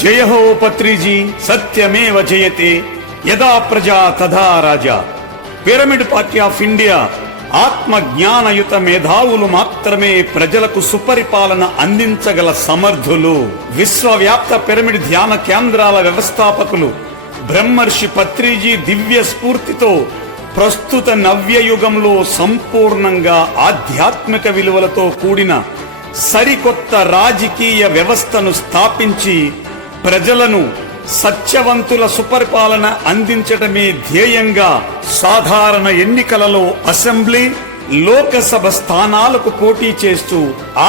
జయ హో పత్రిజీ, సత్యమేవ జయతే, యదా ప్రజా తథా రాజా. పిరమిడ్ పార్టీ ఆఫ్ ఇండియా ఆత్మ జ్ఞానయుత మేధావులు మాత్రమే ప్రజలకు సుపరిపాలన అందించగల సమర్థులు. విశ్వవ్యాప్త పిరమిడ్ ధ్యాన కేంద్రాల వ్యవస్థాపకులు బ్రహ్మర్షి పత్రిజీ దివ్య స్ఫూర్తితో ప్రస్తుత నవ్యయుగంలో సంపూర్ణంగా ఆధ్యాత్మిక విలువలతో కూడిన సరికొత్త రాజకీయ వ్యవస్థను స్థాపించి ప్రజలను సత్యవంతుల సుపరిపాలన అందించటమే ధ్యేయంగా సాధారణ ఎన్నికలలో అసెంబ్లీ, లోకసభ స్థానాలకు పోటీ చేస్తూ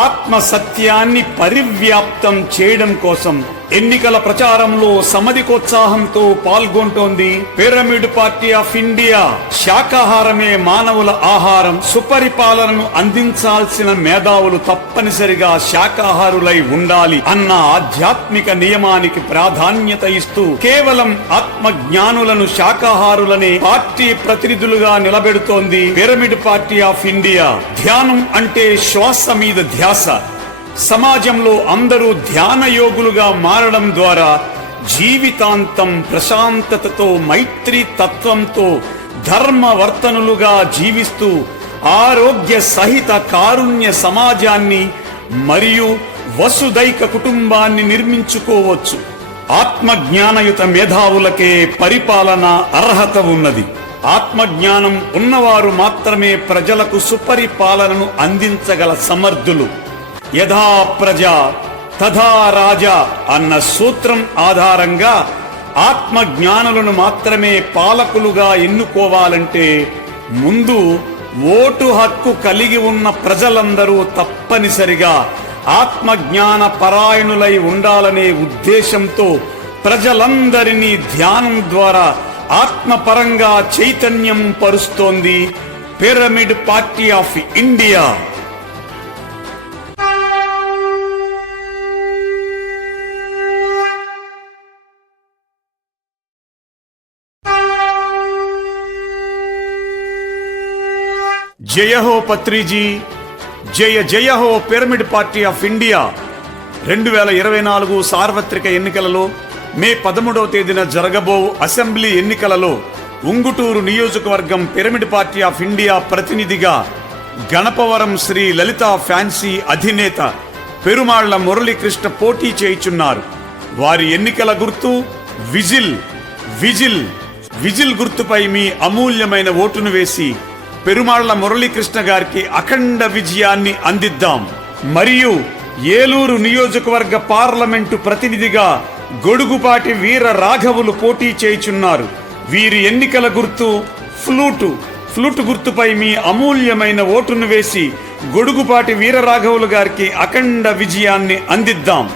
ఆత్మ సత్యాన్ని పరివ్యాప్తం చేయడం కోసం ఎన్నికల ప్రచారంలో సమధికోత్సాహంతో పాల్గొంటోంది పిరమిడ్ పార్టీ ఆఫ్ ఇండియా. శాకాహారమే మానవుల ఆహారం, సుపరిపాలనను అందించాల్సిన మేధావులు తప్పనిసరిగా శాకాహారులై ఉండాలి అన్న ఆధ్యాత్మిక నియమానికి ప్రాధాన్యత ఇస్తూ కేవలం ఆత్మ జ్ఞానులను శాకాహారులనే పార్టీ ప్రతినిధులుగా నిలబెడుతోంది పిరమిడ్ పార్టీ ఆఫ్ ఇండియా. ధ్యానం అంటే శ్వాస మీద ధ్యాస. సమాజంలో అందరూ ధ్యాన యోగులుగా మారడం ద్వారా జీవితాంతం ప్రశాంతతతో, మైత్రి తత్వంతో ధర్మవర్తనులుగా జీవిస్తూ ఆరోగ్య సహిత కారుణ్య సమాజాన్ని మరియు వసుదైక కుటుంబాన్ని నిర్మించుకోవచ్చు. ఆత్మజ్ఞానయుత మేధావులకే పరిపాలన అర్హత ఉన్నది. ఆత్మజ్ఞానం ఉన్నవారు మాత్రమే ప్రజలకు సుపరిపాలనను అందించగల సమర్థులు. యథా ప్రజా తథా రాజా అన్న సూత్రం ఆధారంగా ఆత్మజ్ఞానులను మాత్రమే పాలకులుగా ఎన్నుకోవాలంటే ముందు ఓటు హక్కు కలిగి ఉన్న ప్రజలందరూ తప్పనిసరిగా ఆత్మజ్ఞాన పరాయణులై ఉండాలనే ఉద్దేశంతో ప్రజలందరినీ ధ్యానం ద్వారా ఆత్మపరంగా చైతన్యం పరుస్తోంది పిరమిడ్ పార్టీ ఆఫ్ ఇండియా. జయ హో పత్రిజీ, జయ జయ హో పిరమిడ్ పార్టీ ఆఫ్ ఇండియా. 2024 సార్వత్రిక ఎన్నికలలో మే 13వ తేదీన జరగబో అసెంబ్లీ ఎన్నికలలో ఉంగుటూరు నియోజకవర్గం పిరమిడ్ పార్టీ ఆఫ్ ఇండియా ప్రతినిధిగా గణపవరం శ్రీ లలితా ఫ్యాన్సీ అధినేత పెరుమాళ్ల మురళీకృష్ణ పోటీ చేయుచున్నారు. వారి ఎన్నికల గుర్తు విజిల్. విజిల్ విజిల్ గుర్తుపై మీ అమూల్యమైన ఓటును వేసి పెరుమాళ్ల మురళీకృష్ణ గారికి అఖండ విజయాన్ని అందిద్దాం. మరియు ఏలూరు నియోజకవర్గ పార్లమెంటు ప్రతినిధిగా గొడుగుపాటి వీర రాఘవులు పోటీ చేయుచున్నారు. వీరి ఎన్నికల గుర్తు ఫ్లూటు. ఫ్లూటు గుర్తుపై మీ అమూల్యమైన ఓటును వేసి గొడుగుపాటి వీర రాఘవులు గారికి అఖండ విజయాన్ని అందిద్దాం.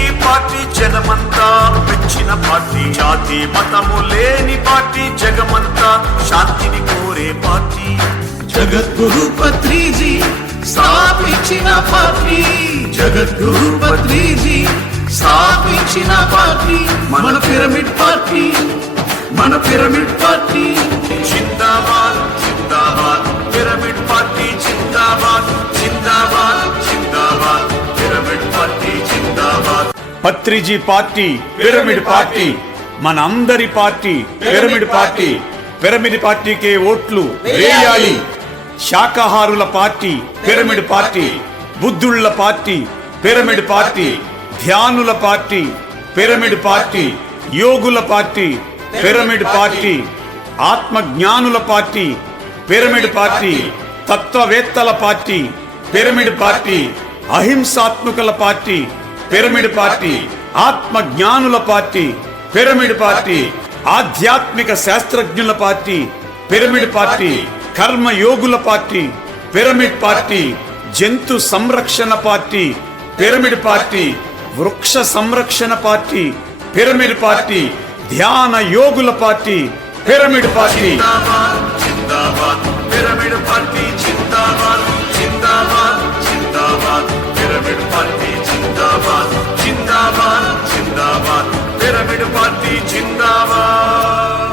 ఈ పార్టీ జనమంతా మెచ్చిన పార్టీ, జాతి మతము లేని పార్టీ, జగమంతా శాంతిని కోరే పార్టీ. జగద్గురు పత్రిజీ స్థాపించిన పార్టీ, జగద్గురు పత్రిజీ స్థాపించిన పార్టీ మన పిరమిడ్ పార్టీ, మన పిరమిడ్ పార్టీ. జిందాబాద్ జిందాబాద్ పిరమిడ్ పార్టీ, జిందాబాద్ జిందాబాద్ జిందాబాద్ పిరమిడ్ పార్టీ, జిందాబాద్. పత్రిజీ పార్టీ, పిరమిడ్ పార్టీ, మన అందరి పార్టీ పిరమిడ్ పార్టీ. పిరమిడ్ పార్టీకే ఓట్లు వేయాలి. శాకాహారుల పార్టీ పిరమిడ్ పార్టీ, బుద్ధుళ్ల పార్టీ పిరమిడ్ పార్టీ, ధ్యానుల పార్టీ పిరమిడ్ పార్టీ, యోగుల పార్టీ పిరమిడ్ పార్టీ, ఆత్మజ్ఞానుల పార్టీ పిరమిడ్ పార్టీ, తత్వవేత్తల పార్టీ పిరమిడ్ పార్టీ, అహింసాత్మకుల పార్టీ పిరమిడ్ పార్టీ, ఆత్మజ్ఞానుల పార్టీ పిరమిడ్ పార్టీ, ఆధ్యాత్మిక శాస్త్రజ్ఞుల party Pyramid Party, కర్మయోగుల party Pyramid party, జంతు సంరక్షణ పార్టీ పిరమిడ్ పార్టీ, వృక్ష సంరక్షణ పార్టీ పిరమిడ్ పార్టీ, ధ్యాన యోగుల party Pyramid Party. Pyramid Party జిందాబాద్ జిందాబాద్ జిందాబాద్ పిరమిడ్ పార్టీ జిందాబాద్ జిందాబాద్ జిందాబాద్ పిరమిడ్ పార్టీ జిందాబాద్.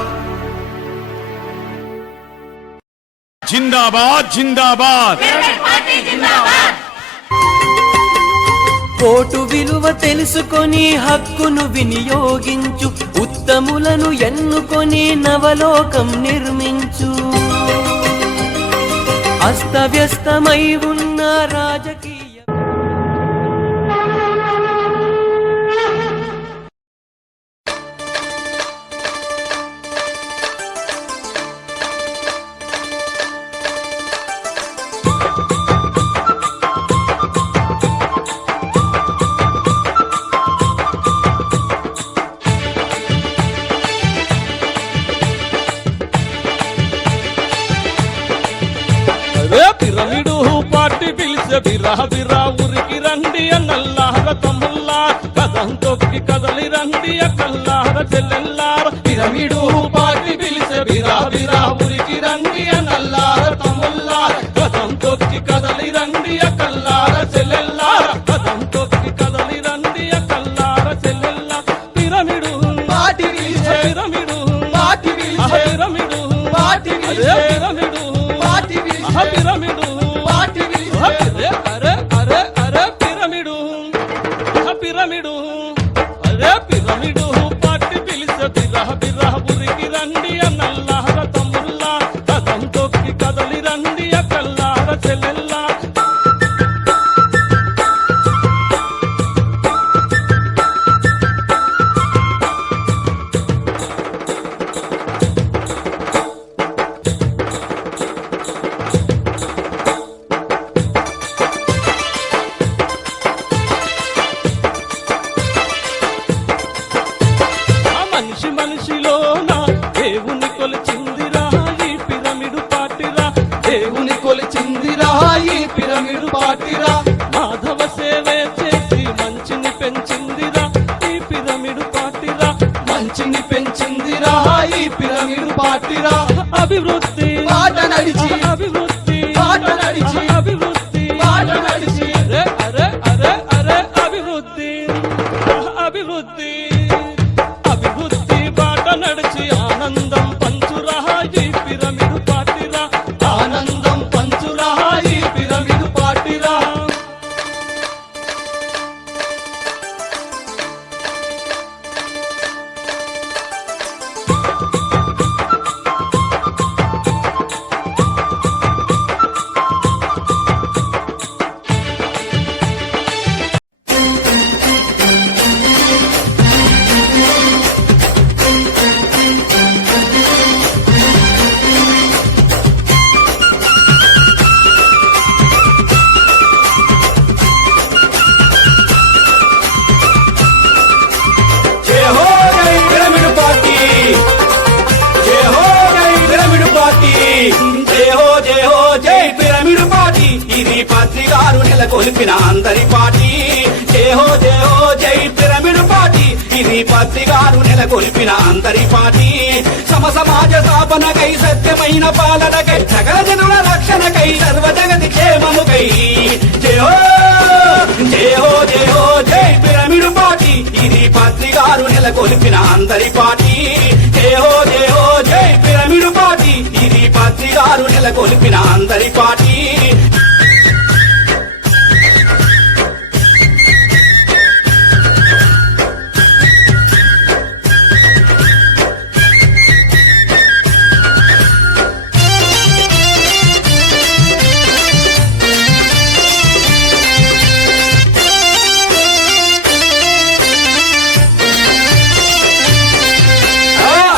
జిందాబాద్ జిందాబాద్. ఓటు విలువ తెలుసుకొని హక్కును వినియోగించు, ఉత్తములను ఎన్నుకొని నవలోకం నిర్మించు. అస్తవ్యస్తమై ఉన్న రాజకీయ పిరమిడు పార్టీ పిలిచే బిరా బిరా ఉరికి రండి అన్నల్లార తమ్ముల్లా, కథం తొక్కి కదలి రండి అక్కల్లార చెల్లెల్లార. పిరమిడు పార్టీ పిలిచే బిరా బిరా ఉరికి రండి అన్నల్లార తమ్ముల్లా, కథం తొక్కి కదలి రండి అక్కల్లార చెల్లెల్లార. కథం తొక్కి కదలి రండి అక్కల్లార చెల్లెల్లా. పిరమిడు పార్టీ పిలిచే పిరమిడు పార్టీ పిలిచే పిరమిడు పార్టీ పిలిచే పిరమిడు పార్టీ పిలిచే పిరమిడు పార్టీ పిలిచే. అరే అరే అరే పిరమిడు పిరమిడు అరే పిరమిడు పార్టీ పిలిచే బిరా బిరా ఉరికి రండి అన్నల్లార తమ్ముల్లా, కథం తొక్కి కదలి రండి అక్కల్లార చెల్లెల్లా. మనిషి మనిషిలోన దేవుని కొలిచిందిరా ఈ పిరమిడు పార్టీరా, దేవుని కొలిచిందిరా ఈ పిరమిడు పార్టీరా. మాధవ సేవే చేసి మంచిని పెంచిందిరా ఈ పిరమిడు పార్టీరా, మంచిని పెంచిందిరా ఈ పిరమిడు పార్టీరా. అభివృద్ధి బాట నడిచి అభివృద్ధి బాట నడిచి అభివృద్ధి బాట నడిచి. అరే అరే అరే అరే అభివృద్ధి అభివృద్ధి అభివృద్ధి బాట నడిచి ఆనందం పంచురా ఈ పిరమిడు పార్టీరా, ఆనందం పంచురా ఈ పిరమిడు పార్టీరా. జయ హో జై పిరమిడ్ పార్టీ, జయ హో జై పిరమిడ్ పార్టీ, జయ హో జై పిరమిడ్ పార్టీ. ఇది పత్రి గారు నెలకొల్పిన అందరి పార్టీ. జయ హో జై పిరమిడ్ పార్టీ, ఇది పత్రి గారు నెలకొల్పిన అందరి పార్టీ. సమ సమాజ స్థాపనకై సత్యమైన పాలనకై సకల జనుల రక్షణకై సర్వ జగతి క్షేమముకై. జయ హో జై పిరమిడ్ పార్టీ, ఇది పత్రి గారు నెలకొల్పిన అందరి పార్టీ. జయ హో జై పిరమిడ్ పార్టీ, ఇది పత్రి గారు నెలకొల్పిన అందరి పార్టీ.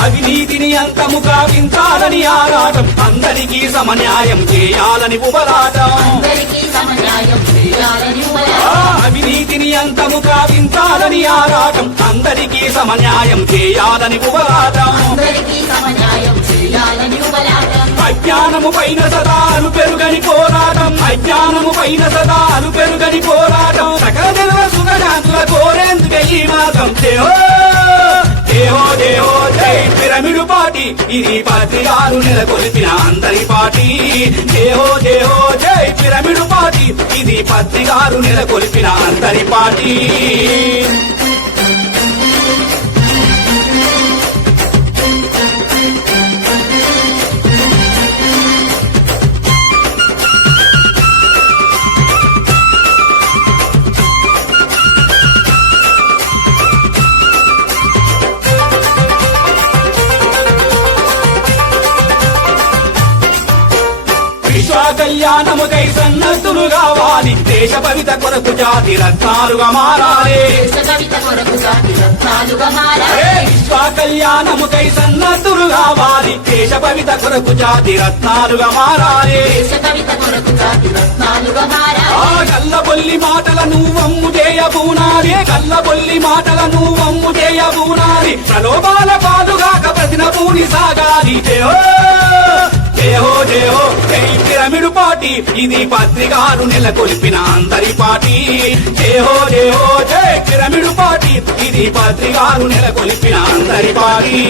అవినీతిని అంతము కావించాలని ఆరాటం, అందరికీ సమన్యాయం చేయాలని ఉబలాటం. అవినీతిని అంతము కావించాలని ఆరాటం, అందరికీ సమన్యాయం చేయాలని ఉబలాటం. అజ్ఞానము పైన సదాలు పెరుగని పోరాటం, అజ్ఞానము పైన సదాలు పెరుగని పోరాటం. సకల జనుల సుఖశాంతుల కోరేందుకే ఈ మాసం. జై పిరమిడ్ పార్టీ, ఇది పత్రి గారు నెలకొల్పిన అందరి పార్టీ. జై పిరమిడ్ పార్టీ, ఇది పత్రి గారు నెలకొల్పిన అందరి పార్టీ. కళ్యాణముకై సన్నద్ధులు కావాలి దేశ భవిత కొరకు జాతి రత్నాలుగా మారాలి అరే విశ్వ కళ్యాణముకై సన్నద్ధులు కావాలి దేశ భవిత కొరకు జాతి రత్నాలుగా మారాలి ఆ కల్లబొల్లి మాటలను వమ్ము చేయబూనాలి కల్లబొల్లి మాటలను వమ్ము చేయబూనాలి ప్రలోభాల పాలుగాక ప్రతిన పూని సాగాలి జయో జయహో జయహో జై పిరమిడు పార్టీ ఇది పత్రికారు నెలకొల్పిన అందరి పార్టీ జయహో జయహో జై పిరమిడు పార్టీ ఇది పత్రికారు నెలకొల్పిన అందరి పార్టీ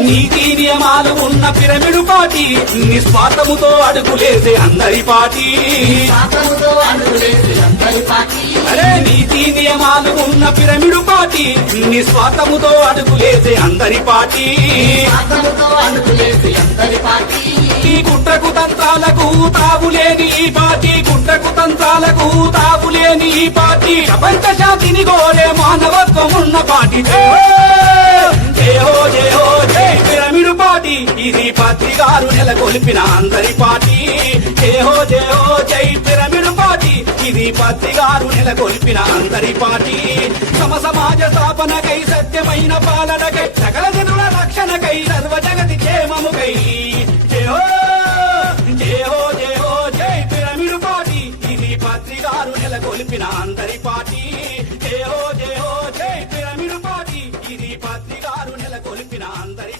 నీతి నియమాలు ఉన్న పిరమిడు పార్టీ నిస్వార్థముతో అడుగులేసే అందరి పార్టీ అరే నీతి నియమాలు ఉన్న పిరమిడు పార్టీ నిస్వార్థముతో అడుగులేసే అందరి పార్టీ ఈ కుట్రకు తంత్రాలకు తావులేని ఈ పార్టీ కుట్రకు తంత్రాలకు తావులేని ఈ పార్టీ ప్రపంచ శాంతిని కోరే మానవత్వం ఉన్న పార్టీ జయహో జయహో జై పిరమిడు పార్టీ ఇది పత్రికారు నెలకొల్పిన అందరి పార్టీ జయహో జయహో జై పిరమిడు పార్టీ ఇది పత్రికారు నెలకొల్పిన అందరి పార్టీ సమ సమాజ స్థాపనకై సత్యమైన పాలనకై సకల జనుల రక్షణకై సర్వ జగతి క్షేమముకై జయహో జయహో జయహో జై పిరమిడు పార్టీ ఇది పత్రికారు నెలకొల్పిన అందరి పార్టీ జయహో జయహో జై పిరమిడు పార్టీ ఇది పత్రికారు నెలకొల్పిన అందరి